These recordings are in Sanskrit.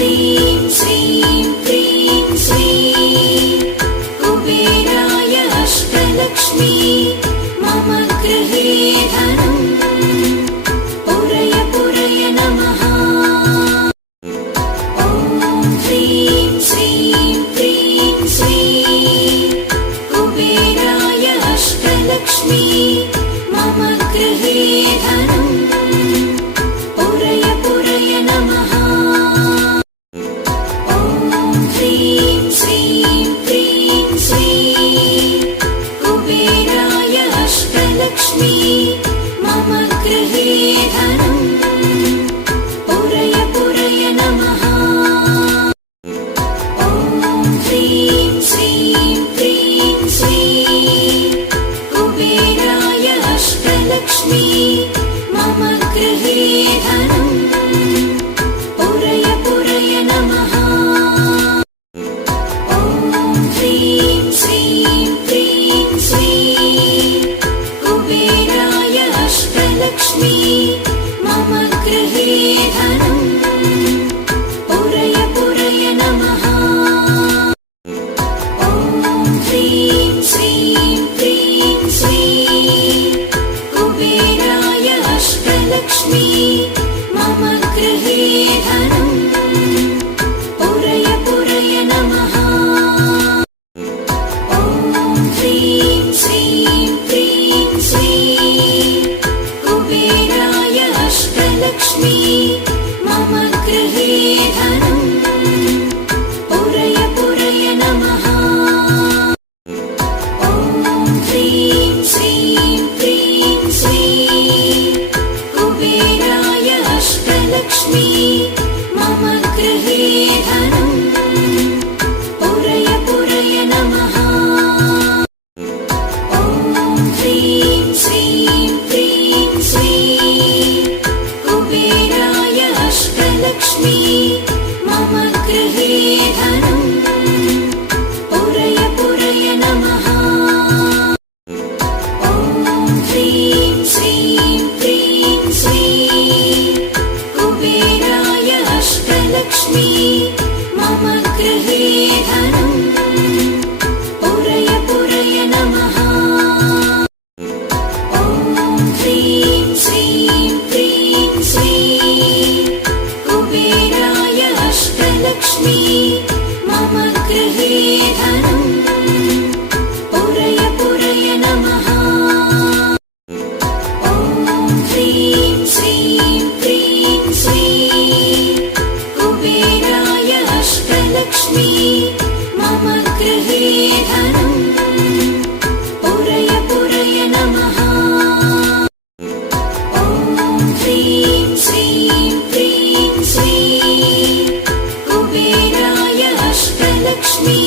ह्रीं श्रीं क्रीं श्रीं कुबेराय अष्टलक्ष्मी मम गृहे धनम् पुरय पुरय नमः। ॐ ह्रीं श्रीं क्रीं श्रीं कुबेराय अष्टलक्ष्मी मम गृहे धनम् पुरय पुरय नमः। ॐ ह्रीं श्रीं क्रीं श्रीं कुबेराय अष्टलक्ष्मी मम गृहे धनम् पुरय पुरय नमः। ॐ ह्रीं श्रीं क्रीं श्रीं कुबेराय अष्टलक्ष्मी मम गृहे धनम् पुरय पुरय नमः। ॐ ह्रीं श्रीं क्रीं श्रीं कुबेराय अष्टलक्ष्मी मम गृहे धनम् पुरय पुरय नमः। ॐ ह्रीं श्रीं क्रीं श्रीं कुबेराय अष्टलक्ष्मी मम गृहे धनम् पुरय पुरय नमः। ॐ ह्रीं श्रीं क्रीं श्रीं कुबेराय अष्टलक्ष्मी मम गृहे धनम् पुरय पुरय नमः। ॐ ह्रीं श्रीं क्रीं श्रीं कुबेराय अष्टलक्ष्मी मम गृहे धनम् पुरय पुरय नमः। ॐ ह्रीं श्रीं क्रीं श्रीं कुबेराय अष्टलक्ष्मी मम गृहे धनम् पुरय पुरय नमः। ॐ ह्रीं श्रीं क्रीं श्रीं कुबेराय अष्टलक्ष्मी मम गृहे धनम् पुरय पुरय नमः। ॐ ह्रीं श्रीं क्रीं श्रीं कुबेराय अष्टलक्ष्मी मम गृहे धनम् पुरय पुरय नमः। ॐ ह्रीं श्रीं क्रीं श्रीं कुबेराय अष्टलक्ष्मी मम गृहे धनम् पुरय पुरय नमः। ॐ ह्रीं श्रीं क्रीं श्रीं कुबेराय अष्टलक्ष्मी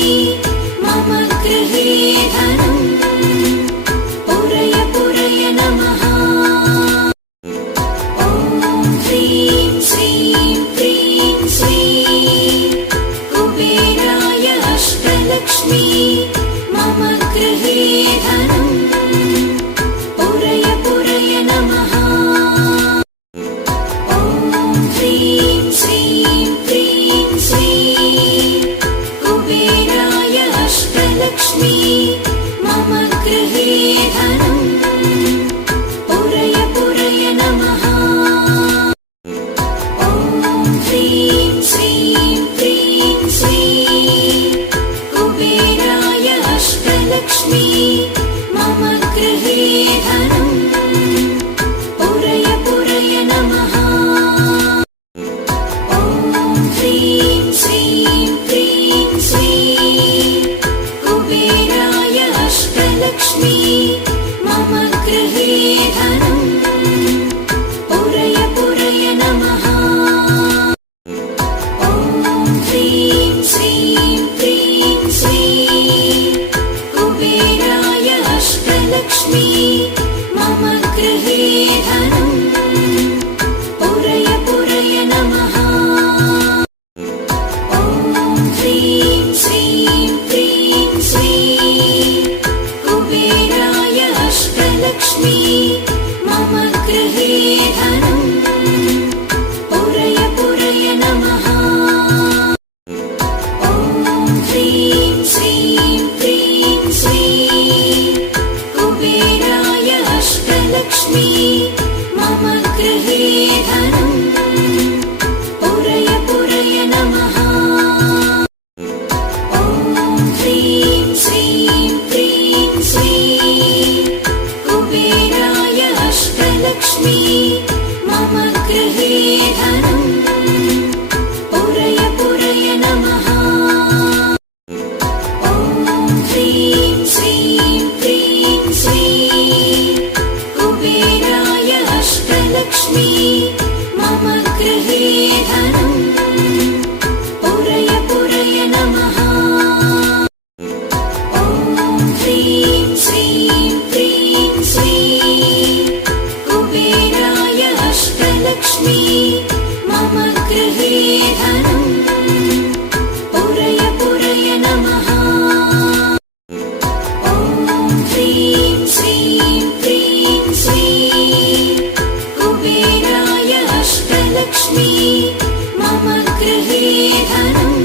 मम गृहे धनम्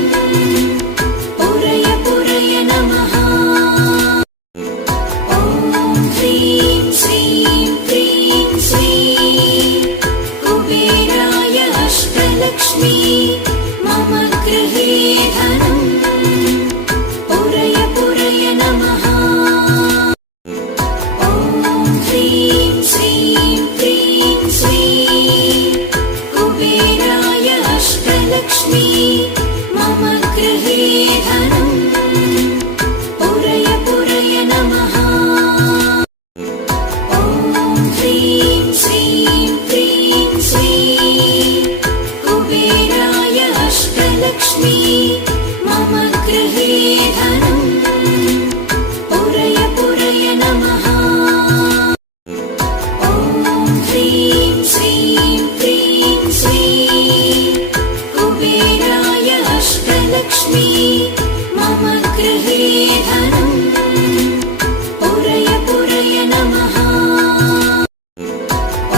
पुरय पुरय नमः। ॐ ह्रीं श्रीं क्रीं श्रीं कुबेराय अष्टलक्ष्मी मम गृहे धनम् पुरय पुरय नमः। ॐ ह्रीं श्रीं क्रीं श्रीं कुबेराय अष्टलक्ष्मी मम गृहे धनम् पुरय पुरय नमः। ॐ ह्रीं श्रीं क्रीं श्रीं कुबेराय अष्टलक्ष्मी मम गृहे धनम् पुरय पुरय नमः। ॐ ह्रीं श्रीं क्रीं श्रीं कुबेराय अष्टलक्ष्मी मम गृहे धनम् पुरय पुरय नमः।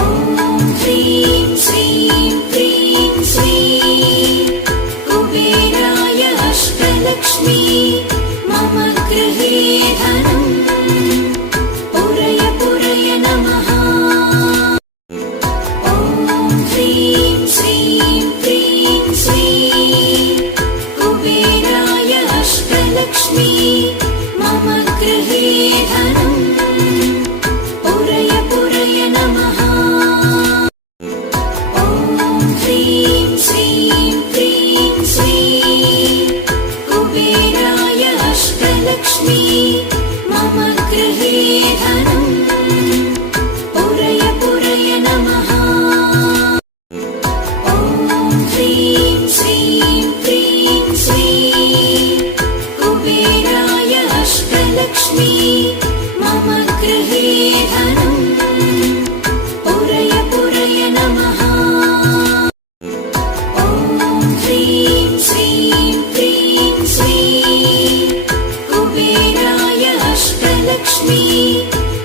ॐ ह्रीं श्रीं क्रीं श्रीं कुबेराय अष्टलक्ष्मी मम गृहे धनम् पुरय पुरय नमः। ॐ ह्रीं श्रीं क्रीं श्रीं कुबेराय अष्टलक्ष्मी मम गृहे धनम् पुरय पुरय नमः। ॐ ह्रीं श्रीं क्रीं श्रीं कुबेराय अष्टलक्ष्मी मम गृहे धनम् पुरय पुरय नमः। ॐ ह्रीं श्रीं क्रीं श्रीं कुबेराय अष्टलक्ष्मी मम गृहे धनम् पुरय पुरय नमः। ॐ ह्रीं श्रीं क्रीं श्रीं कुबेराय अष्टलक्ष्मी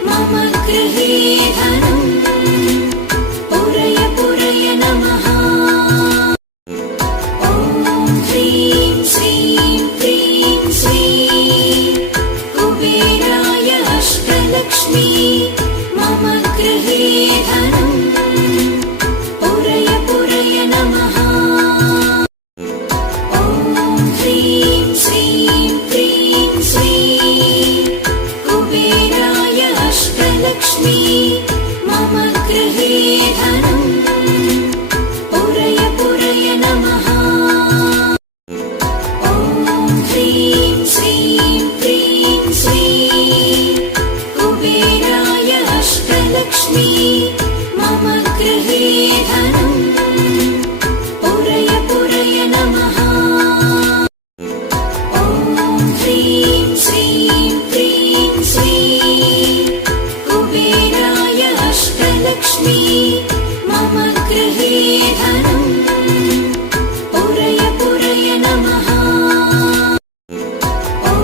मम गृहे धनम् पुरय पुरय नमः। ॐ ह्रीं श्रीं क्रीं श्रीं कुबेराय अष्टलक्ष्मी मम गृहे धनम् पुरय पुरय नमः। ॐ ह्रीं श्रीं क्रीं श्रीं कुबेराय अष्टलक्ष्मी मम गृहे धनम् पुरय पुरय नमः। ॐ ह्रीं श्रीं क्रीं श्रीं कुबेराय अष्टलक्ष्मी मम गृहे धनम् पुरय पुरय नमः। ॐ ह्रीं श्रीं क्रीं श्रीं कुबेराय अष्टलक्ष्मी मम गृहे धनम् पुरय पुरय नमः। ॐ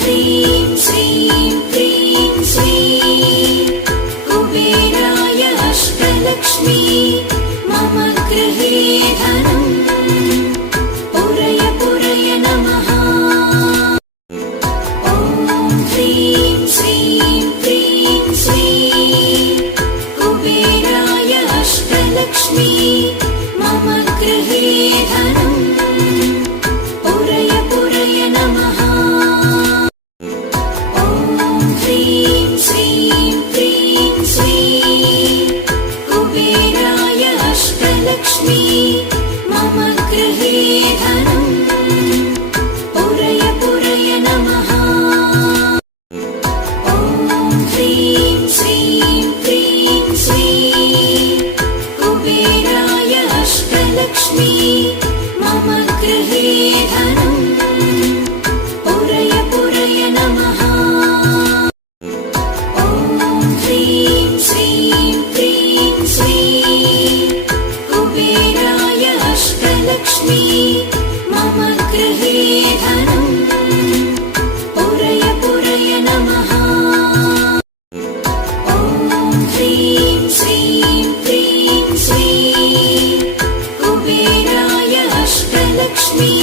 ह्रीं श्रीं क्रीं श्रीं कुबेराय अष्टलक्ष्मी मम गृहे धनम् पुरय पुरय नमः। ॐ ह्रीं श्रीं क्रीं श्रीं कुबेराय अष्टलक्ष्मी मम गृहे धनम् पुरय पुरय नमः। ॐ ह्रीं श्रीं क्रीं श्रीं कुबेराय अष्टलक्ष्मी मम गृहे धनम् पुरय पुरय नमः। ॐ ह्रीं श्रीं क्रीं श्रीं कुबेराय अष्टलक्ष्मी मम गृहे धनम् पुरय पुरय नमः। ॐ ह्रीं श्रीं क्रीं श्रीं कुबेराय अष्टलक्ष्मी मम गृहे धनम् पुरय पुरय नमः। ॐ ह्रीं श्रीं क्रीं श्रीं कुबेराय अष्टलक्ष्मी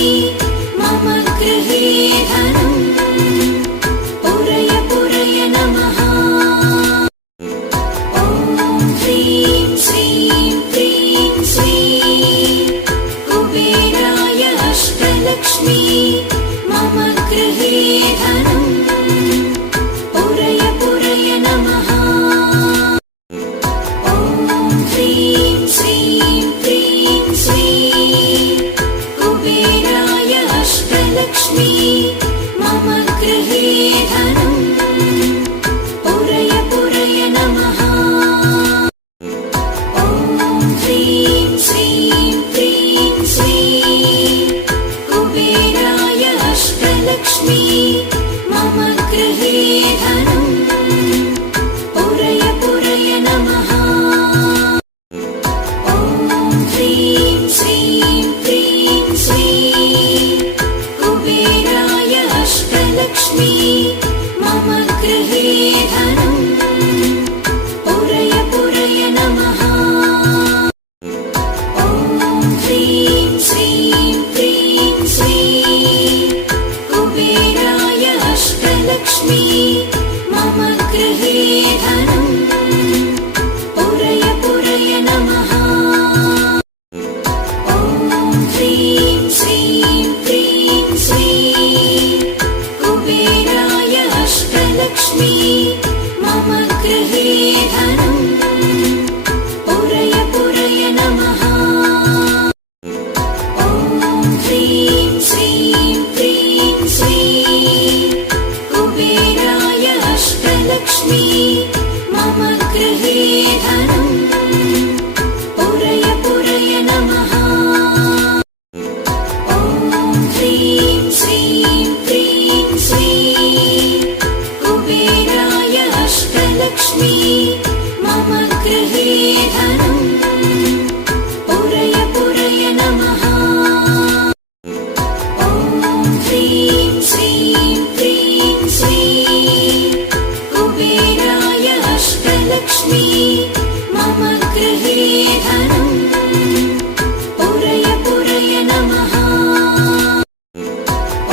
मम गृहे धनम् पुरय पुरय नमः। ॐ ह्रीं श्रीं क्रीं श्रीं कुबेराय अष्टलक्ष्मी मम गृहे धनम् पुरय पुरय नमः। ॐ ह्रीं श्रीं क्रीं श्रीं कुबेराय अष्टलक्ष्मी मम गृहे धनम् पुरय पुरय नमः। ॐ ह्रीं श्रीं क्रीं श्रीं कुबेराय अष्टलक्ष्मी मम गृहे धनम् पुरय पुरय नमः। ॐ ह्रीं श्रीं क्रीं श्रीं कुबेराय अष्टलक्ष्मी मम गृहे धनम् पुरय पुरय नमः। ॐ ह्रीं श्रीं क्रीं श्रीं कुबेराय अष्टलक्ष्मी मम गृहे धनम् पुरय पुरय नमः। ॐ ह्रीं श्रीं क्रीं श्रीं कुबेराय अष्टलक्ष्मी मम गृहे धनम् पुरय पुरय नमः। ॐ ह्रीं श्रीं क्रीं श्रीं कुबेराय अष्टलक्ष्मी मम गृहे धनम् पुरय पुरय नमः। ॐ ह्रीं श्रीं क्रीं श्रीं कुबेराय अष्टलक्ष्मी मम गृहे धनम् पुरय पुरय नमः। ॐ ह्रीं श्रीं क्रीं श्रीं कुबेराय अष्टलक्ष्मी मम गृहे धनम् पुरय पुरय नमः।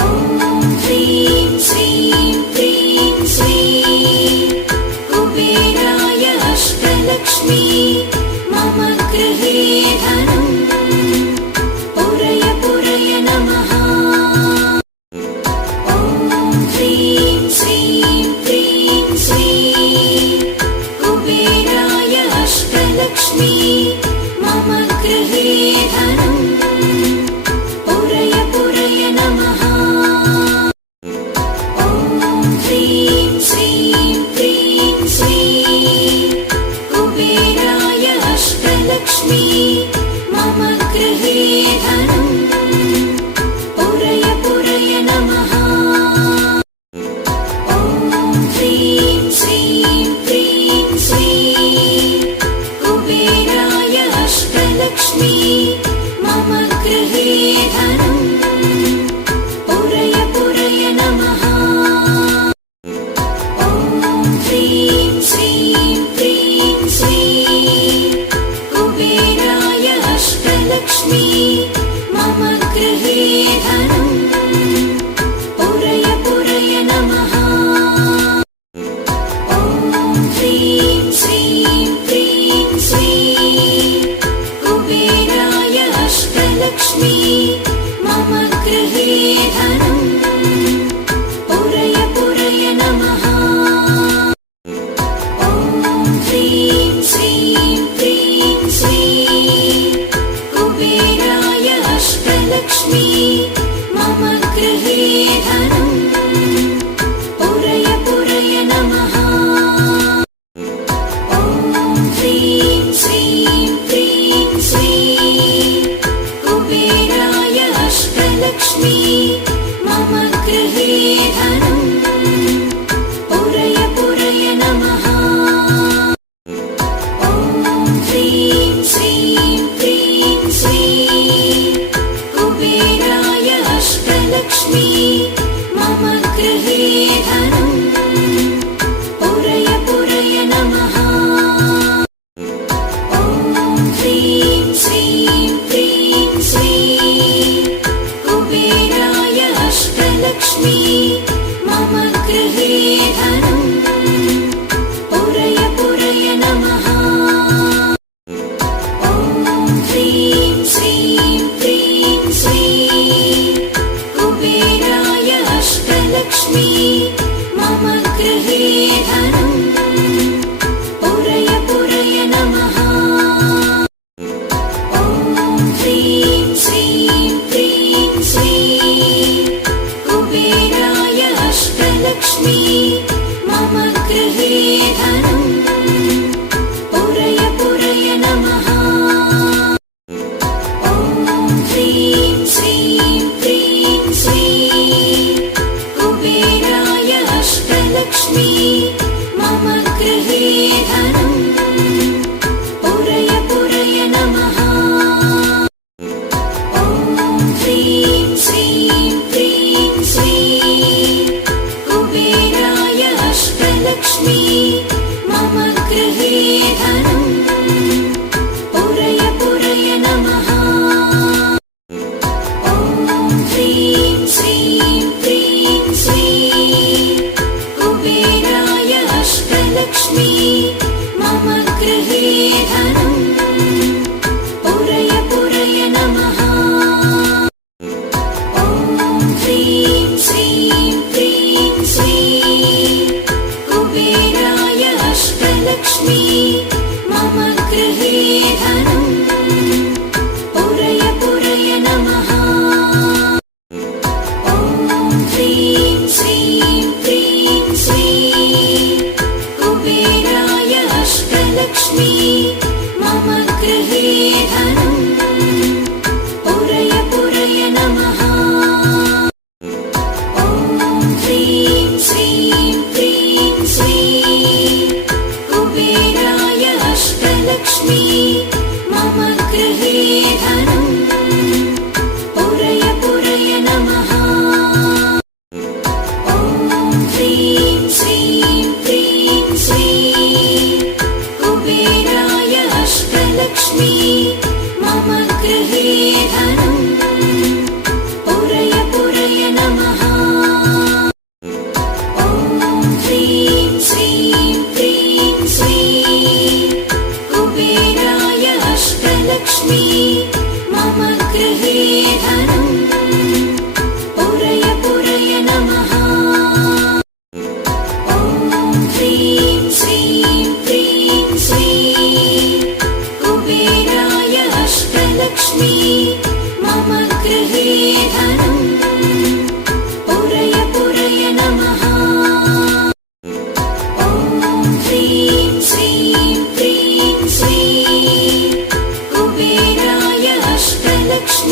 ॐ ह्रीं श्रीं क्रीं श्रीं कुबेराय अष्टलक्ष्मी मम गृहे धनम् पुरय पुरय नमः। ॐ ह्रीं श्रीं क्रीं श्रीं कुबेराय अष्टलक्ष्मी मम गृहे धनम् पुरय पुरय नमः। ॐ ह्रीं श्रीं क्रीं श्रीं कुबेराय अष्टलक्ष्मी मम गृहे धनम् पुरय पुरय नमः। ॐ ह्रीं श्रीं क्रीं श्रीं कुबेराय अष्टलक्ष्मी मम गृहे धनम् पुरय पुरय नमः। ॐ ह्रीं श्रीं क्रीं श्रीं कुबेराय अष्टलक्ष्मी मम गृहे धनम् पुरय पुरय नमः। ॐ ह्रीं श्रीं क्रीं श्रीं कुबेराय अष्टलक्ष्मी मम गृहे धनम् पुरय पुरय नमः। ॐ ह्रीं श्रीं क्रीं श्रीं कुबेराय अष्टलक्ष्मी मम गृहे धनम् पुरय पुरय नमः। ॐ ह्रीं श्रीं क्रीं श्रीं कुबेराय अष्टलक्ष्मी मम गृहे धनम् पुरय पुरय नमः। ॐ ह्रीं श्रीं क्रीं श्रीं कुबेराय अष्टलक्ष्मी मम गृहे धनम् पुरय पुरय नमः। ॐ ह्रीं श्रीं क्रीं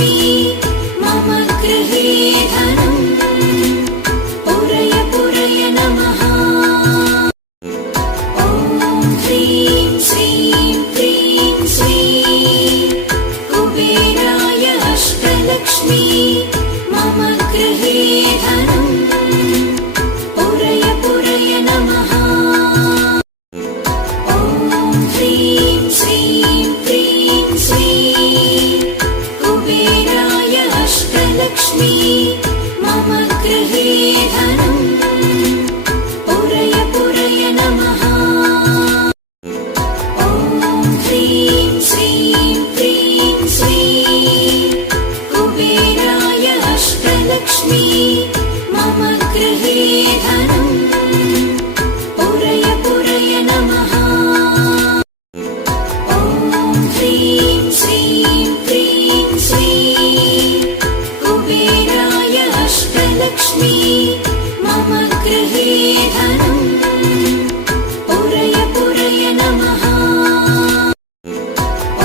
अष्टलक्ष्मी मम गृहे धनम् पुरय पुरय नमः। ॐ ह्रीं श्रीं क्रीं श्रीं कुबेराय अष्टलक्ष्मी मम गृहे धनम् पुरय पुरय नमः। ॐ ह्रीं श्रीं क्रीं श्रीं कुबेराय अष्टलक्ष्मी मम गृहे धनम् पुरय पुरय नमः। ॐ ह्रीं श्रीं क्रीं श्रीं कुबेराय अष्टलक्ष्मी मम गृहे धनम् पुरय पुरय नमः। ॐ ह्रीं श्रीं क्रीं श्रीं कुबेराय अष्टलक्ष्मी मम गृहे धनम् पुरय पुरय नमः।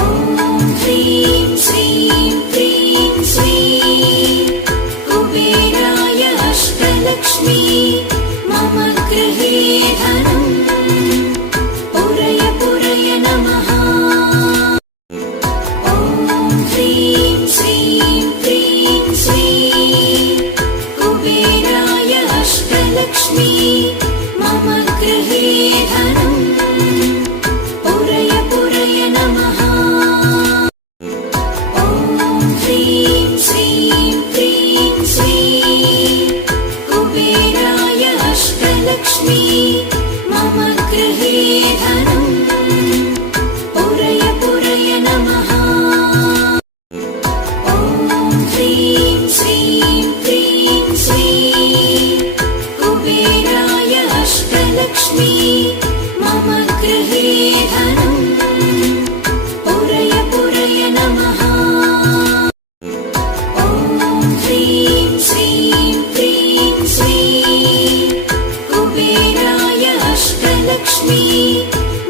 ॐ ह्रीं श्रीं क्रीं श्रीं कुबेराय अष्टलक्ष्मी मम गृहे धनम् पुरय पुरय नमः। ॐ ह्रीं श्रीं क्रीं श्रीं कुबेराय अष्टलक्ष्मी मम गृहे धनम् पुरय पुरय नमः। ॐ ह्रीं श्रीं क्रीं श्रीं कुबेराय अष्टलक्ष्मी मम गृहे धनम् पुरय पुरय नमः। ॐ ह्रीं श्रीं क्रीं श्रीं कुबेराय अष्टलक्ष्मी मम गृहे धनम् पुरय पुरय नमः। ॐ ह्रीं श्रीं क्रीं श्रीं कुबेराय अष्टलक्ष्मी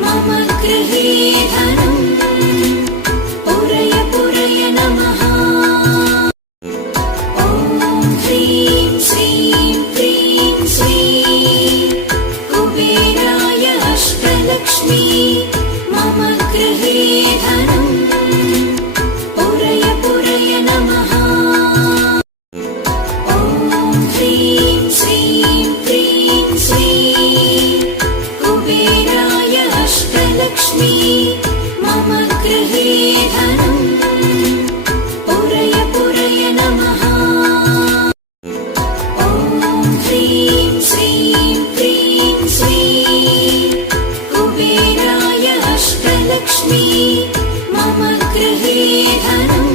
मम गृहे धनम् पुरय पुरय नमः। ॐ ह्रीं श्रीं क्रीं श्रीं कुबेराय अष्टलक्ष्मी मम गृहे धनम् पुरय पुरय नमः। ॐ ह्रीं श्रीं क्रीं श्रीं कुबेराय अष्टलक्ष्मी मम गृहे धनम् पुरय पुरय नमः। ॐ ह्रीं श्रीं क्रीं श्रीं कुबेराय अष्टलक्ष्मी मम गृहे धनम्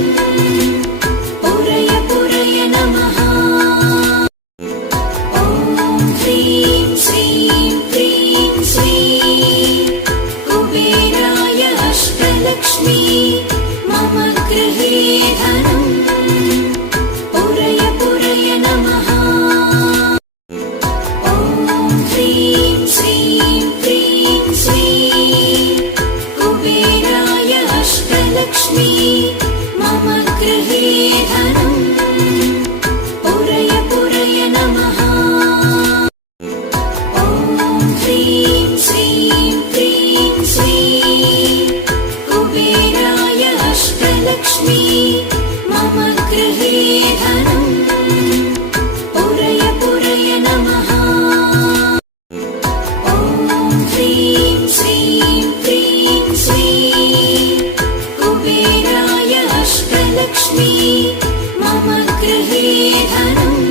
पुरय पुरय नमः। ॐ ह्रीं श्रीं क्रीं श्रीं कुबेराय अष्टलक्ष्मी मम गृहे धनम् पुरय पुरय नमः। ॐ ह्रीं श्रीं क्रीं श्रीं कुबेराय अष्टलक्ष्मी मम गृहे धनम् पुरय पुरय नमः। ॐ ह्रीं श्रीं क्रीं श्रीं कुबेराय अष्टलक्ष्मी मम गृहे धनम् पुरय पुरय नमः। ॐ ह्रीं श्रीं क्रीं श्रीं कुबेराय अष्टलक्ष्मी मम गृहे धनम्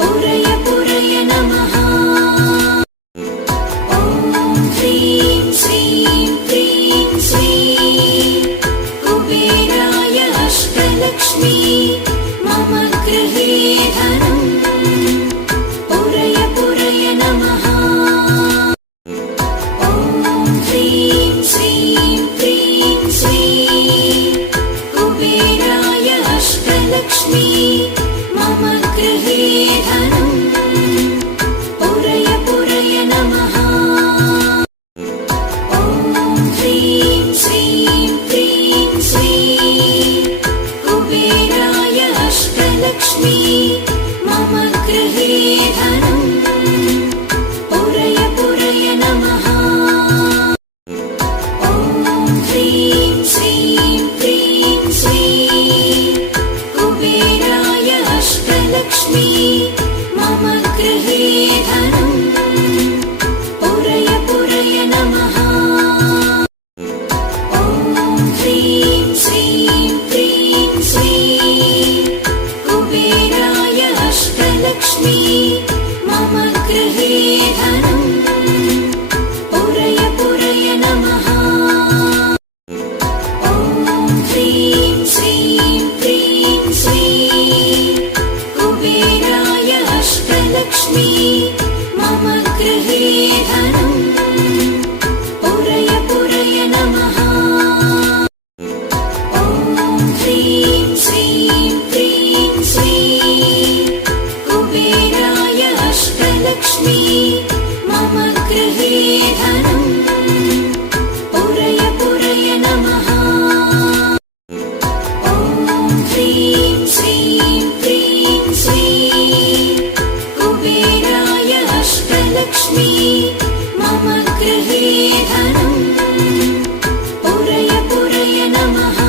पुरय पुरय नमः। ॐ ह्रीं श्रीं क्रीं श्रीं कुबेराय अष्टलक्ष्मी मम गृहे धनम् पुरय पुरय नमः। ॐ ह्रीं श्रीं क्रीं श्रीं कुबेराय अष्टलक्ष्मी मम गृहे धनम् पुरय पुरय नमः। ॐ ह्रीं श्रीं क्रीं श्रीं अष्टलक्ष्मी मम गृहे धनम् पुरय पुरय नमः ॐ ह्रीं श्रीं क्रीं श्रीं कुबेराय अष्टलक्ष्मी मम गृहे धनम् पुरय पुरय नमः ॐ ह्रीं श्रीं क्रीं श्रीं कुबेराय अष्टलक्ष्मी मम गृहे धनम् पुरय पुरय नमः ॐ ह्रीं श्रीं क्रीं श्रीं कुबेराय अष्टलक्ष्मी मम गृहे धनम् पुरय पुरय नमः ॐ ह्रीं श्रीं क्रीं श्रीं कुबेराय अष्टलक्ष्मी मम गृहे धनम् पुरय पुरय नमः ॐ ह्रीं श्रीं क्रीं श्रीं कुबेराय अष्टलक्ष्मी मम गृहे धनम् पुरय पुरय नमः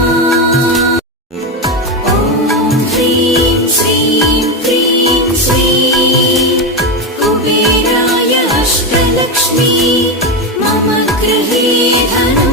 ॐ ह्रीं श्रीं क्रीं श्रीं कुबेराय अष्टलक्ष्मी मम गृहे धनम्